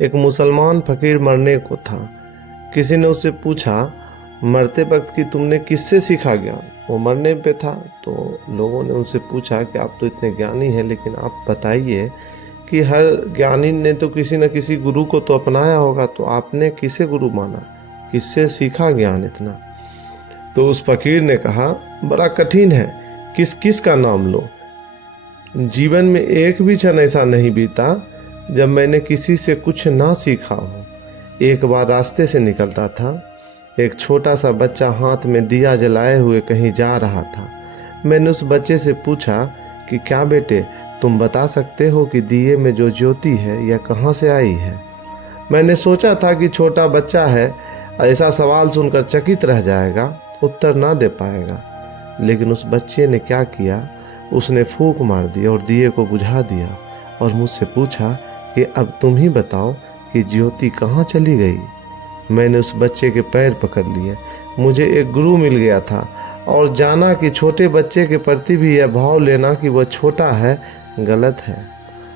एक मुसलमान फकीर मरने को था। किसी ने उससे पूछा, मरते वक्त कि तुमने किससे सीखा ज्ञान? वो मरने पे था। तो लोगों ने उनसे पूछा कि आप तो इतने ज्ञानी हैं, लेकिन आप बताइए कि हर ज्ञानी ने तो किसी न किसी गुरु को तो अपनाया होगा, तो आपने किसे गुरु माना, किससे सीखा ज्ञान इतना? तो उस फकीर ने कहा, बड़ा कठिन है, किस किस का नाम लो। जीवन में एक भी क्षण ऐसा नहीं बीता जब मैंने किसी से कुछ ना सीखा हो। एक बार रास्ते से निकलता था, एक छोटा सा बच्चा हाथ में दिया जलाए हुए कहीं जा रहा था। मैंने उस बच्चे से पूछा कि क्या बेटे, तुम बता सकते हो कि दिए में जो ज्योति है यह कहाँ से आई है? मैंने सोचा था कि छोटा बच्चा है, ऐसा सवाल सुनकर चकित रह जाएगा, उत्तर ना दे पाएगा। लेकिन उस बच्चे ने क्या किया, उसने फूंक मार दी और दिए को बुझा दिया और मुझसे पूछा कि अब तुम ही बताओ कि ज्योति कहाँ चली गई। मैंने उस बच्चे के पैर पकड़ लिए। मुझे एक गुरु मिल गया था और जाना कि छोटे बच्चे के प्रति भी यह भाव लेना कि वह छोटा है गलत है।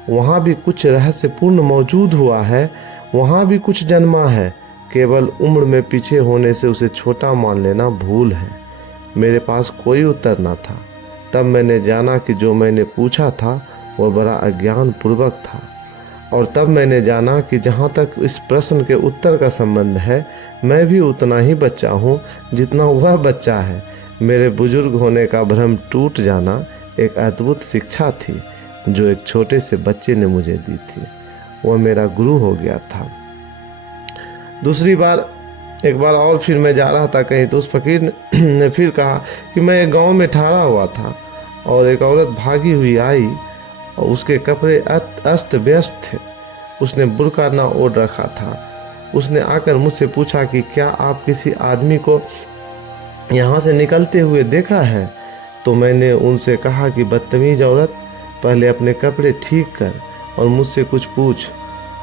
वहाँ भी कुछ रहस्यपूर्ण मौजूद हुआ है, वहाँ भी कुछ जन्मा है। केवल उम्र में पीछे होने से उसे छोटा मान लेना भूल है। मेरे पास कोई उत्तर न था। तब मैंने जाना कि जो मैंने पूछा था वह बड़ा अज्ञान पूर्वक था। और तब मैंने जाना कि जहाँ तक इस प्रश्न के उत्तर का संबंध है, मैं भी उतना ही बच्चा हूँ जितना वह बच्चा है। मेरे बुजुर्ग होने का भ्रम टूट जाना एक अद्भुत शिक्षा थी जो एक छोटे से बच्चे ने मुझे दी थी। वह मेरा गुरु हो गया था। दूसरी बार एक बार और फिर मैं जा रहा था कहीं, तो उस फकीर ने फिर कहा कि मैं एक गांव में ठहरा हुआ था और एक औरत भागी हुई आई और उसके कपड़े अस्त व्यस्त थे। उसने बुर्का ना ओढ़ रखा था। उसने आकर मुझसे पूछा कि क्या आप किसी आदमी को यहाँ से निकलते हुए देखा है? तो मैंने उनसे कहा कि बदतमीज औरत, पहले अपने कपड़े ठीक कर और मुझसे कुछ पूछ।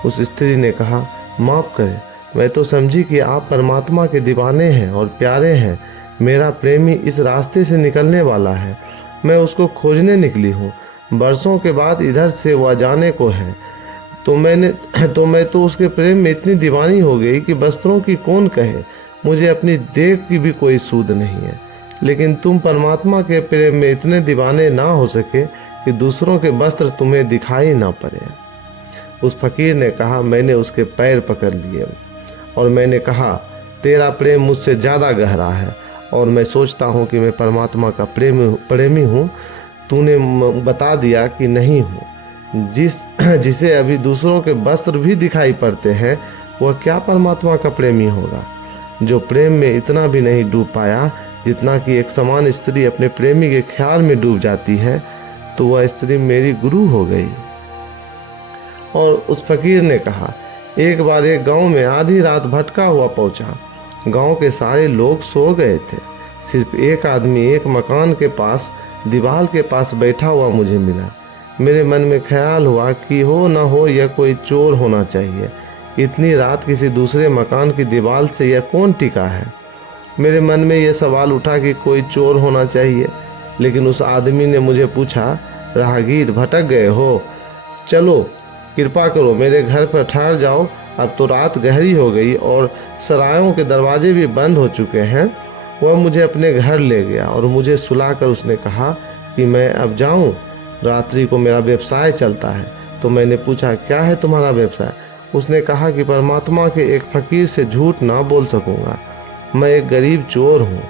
उस स्त्री ने कहा, माफ़ करें, मैं तो समझी कि आप परमात्मा के दीवाने हैं और प्यारे हैं। मेरा प्रेमी इस रास्ते से निकलने वाला है, मैं उसको खोजने निकली हूँ। बरसों के बाद इधर से वह जाने को है। मैं तो उसके प्रेम में इतनी दीवानी हो गई कि वस्त्रों की कौन कहे, मुझे अपनी देख की भी कोई सूध नहीं है। लेकिन तुम परमात्मा के प्रेम में इतने दीवाने ना हो सके कि दूसरों के वस्त्र तुम्हें दिखाई ना पड़े। उस फकीर ने कहा। मैंने उसके पैर पकड़ लिए और मैंने कहा, तेरा प्रेम मुझसे ज़्यादा गहरा है और मैं सोचता हूँ कि मैं परमात्मा का प्रेमी हूँ। तूने बता दिया कि नहीं हूँ। जिसे अभी दूसरों के वस्त्र भी दिखाई पड़ते हैं, वह क्या परमात्मा का प्रेमी होगा? जो प्रेम में इतना भी नहीं डूब पाया जितना कि एक समान स्त्री अपने प्रेमी के ख्याल में डूब जाती है, तो वह स्त्री मेरी गुरु हो गई। और उस फकीर ने कहा, एक बार एक गांव में आधी रात भटका हुआ पहुंचा। गांव के सारे लोग सो गए थे। सिर्फ एक आदमी एक मकान के पास दीवार के पास बैठा हुआ मुझे मिला। मेरे मन में ख्याल हुआ कि हो न हो यह कोई चोर होना चाहिए। इतनी रात किसी दूसरे मकान की दीवार से यह कौन टिका है? मेरे मन में यह सवाल उठा कि कोई चोर होना चाहिए। लेकिन उस आदमी ने मुझे पूछा, राहगीर भटक गए हो? चलो कृपा करो मेरे घर पर ठहर जाओ। अब तो रात गहरी हो गई और सरायों के दरवाजे भी बंद हो चुके हैं। वह मुझे अपने घर ले गया और मुझे सुलाकर उसने कहा कि मैं अब जाऊं, रात्रि को मेरा व्यवसाय चलता है। तो मैंने पूछा, क्या है तुम्हारा व्यवसाय? उसने कहा कि परमात्मा के एक फकीर से झूठ ना बोल सकूंगा, मैं एक गरीब चोर हूँ।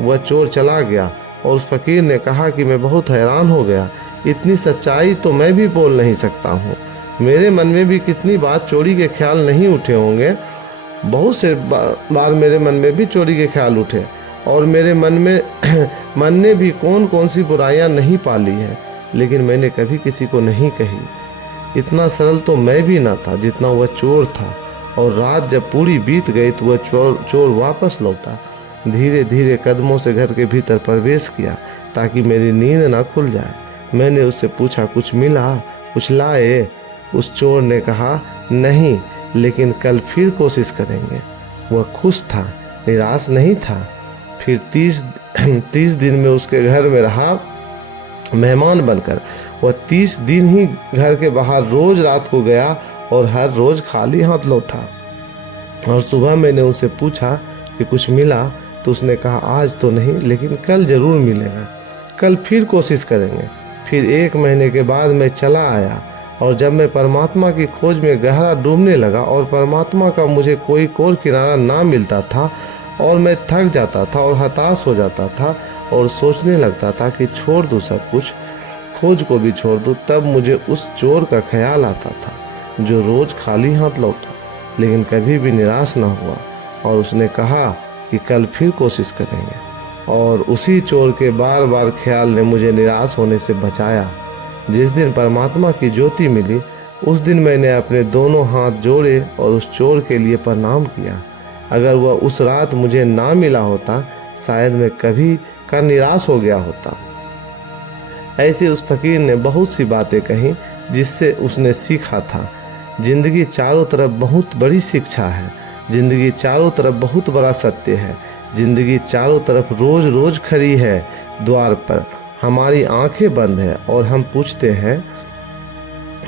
वह चोर चला गया और उस फकीर ने कहा कि मैं बहुत हैरान हो गया, इतनी सच्चाई तो मैं भी बोल नहीं सकता हूँ। मेरे मन में भी कितनी बार चोरी के ख्याल नहीं उठे होंगे। बहुत से बार मेरे मन में भी चोरी के ख्याल उठे और मेरे मन ने भी कौन कौन सी बुराइयां नहीं पाली है, लेकिन मैंने कभी किसी को नहीं कही। इतना सरल तो मैं भी ना था जितना वह चोर था। और रात जब पूरी बीत गई तो वह चोर वापस लौटा। धीरे धीरे कदमों से घर के भीतर प्रवेश किया ताकि मेरी नींद ना खुल जाए। मैंने उससे पूछा, कुछ मिला, कुछ लाए? उस चोर ने कहा, नहीं, लेकिन कल फिर कोशिश करेंगे। वह खुश था, निराश नहीं था। फिर 30 दिन में उसके घर में रहा मेहमान बनकर। वह 30 दिन ही घर के बाहर रोज रात को गया और हर रोज़ खाली हाथ लौटा। और सुबह मैंने उससे पूछा कि कुछ मिला, तो उसने कहा आज तो नहीं, लेकिन कल ज़रूर मिलेगा, कल फिर कोशिश करेंगे। फिर 1 महीने के बाद मैं चला आया, और जब मैं परमात्मा की खोज में गहरा डूबने लगा और परमात्मा का मुझे कोई कोर किनारा ना मिलता था, और मैं थक जाता था और हताश हो जाता था और सोचने लगता था कि छोड़ दूँ सब कुछ, खोज को भी छोड़ दूँ, तब मुझे उस चोर का ख्याल आता था जो रोज़ खाली हाथ लौटा लेकिन कभी भी निराश ना हुआ। और उसने कहा कि कल फिर कोशिश करेंगे। और उसी चोर के बार बार ख्याल ने मुझे निराश होने से बचाया। जिस दिन परमात्मा की ज्योति मिली, उस दिन मैंने अपने दोनों हाथ जोड़े और उस चोर के लिए प्रणाम किया। अगर वह उस रात मुझे ना मिला होता, शायद मैं कभी का निराश हो गया होता। ऐसे उस फकीर ने बहुत सी बातें कही जिससे उसने सीखा था। जिंदगी चारों तरफ बहुत बड़ी शिक्षा है, जिंदगी चारों तरफ बहुत बड़ा सत्य है, जिंदगी चारों तरफ रोज रोज खड़ी है द्वार पर। हमारी आंखें बंद है और हम पूछते हैं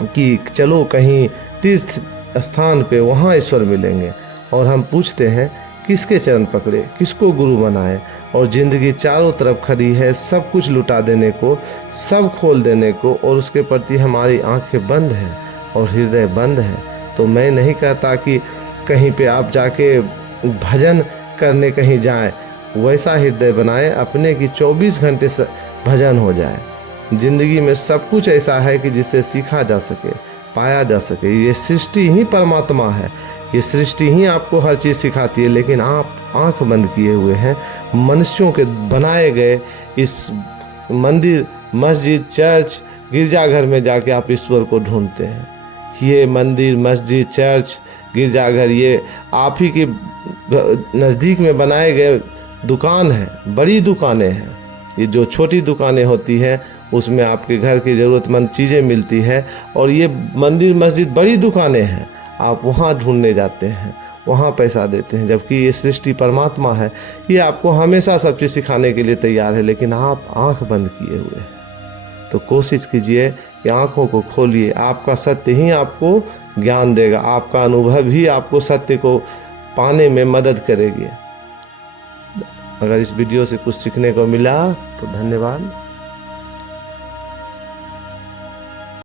कि चलो कहीं तीर्थ स्थान पे, वहाँ ईश्वर मिलेंगे। और हम पूछते हैं किसके चरण पकड़े, किसको गुरु बनाए। और ज़िंदगी चारों तरफ खड़ी है सब कुछ लुटा देने को, सब खोल देने को, और उसके प्रति हमारी आंखें बंद हैं और हृदय बंद है। तो मैं नहीं कहता कि कहीं पे आप जाके भजन करने कहीं जाएं, वैसा हृदय बनाएं अपने की 24 घंटे से भजन हो जाए। ज़िंदगी में सब कुछ ऐसा है कि जिससे सीखा जा सके, पाया जा सके। ये सृष्टि ही परमात्मा है, ये सृष्टि ही आपको हर चीज़ सिखाती है, लेकिन आप आंख बंद किए हुए हैं मनुष्यों के बनाए गए इस मंदिर, मस्जिद, चर्च, गिरजाघर में जाके आप ईश्वर को ढूंढते हैं। ये मंदिर, मस्जिद, चर्च, गिरजाघर ये आप ही के नज़दीक में बनाए गए दुकान है, बड़ी दुकानें हैं। ये जो छोटी दुकानें होती हैं उसमें आपके घर की ज़रूरतमंद चीज़ें मिलती है, और ये मंदिर, मस्जिद बड़ी दुकानें हैं, आप वहाँ ढूंढने जाते हैं, वहाँ पैसा देते हैं। जबकि ये सृष्टि परमात्मा है, ये आपको हमेशा सब चीज़ सिखाने के लिए तैयार है, लेकिन आप आंख बंद किए हुए हैं। तो कोशिश कीजिए कि आंखों को खोलिए, आपका सत्य ही आपको ज्ञान देगा, आपका अनुभव ही आपको सत्य को पाने में मदद करेगी। अगर इस वीडियो से कुछ सीखने को मिला तो धन्यवाद।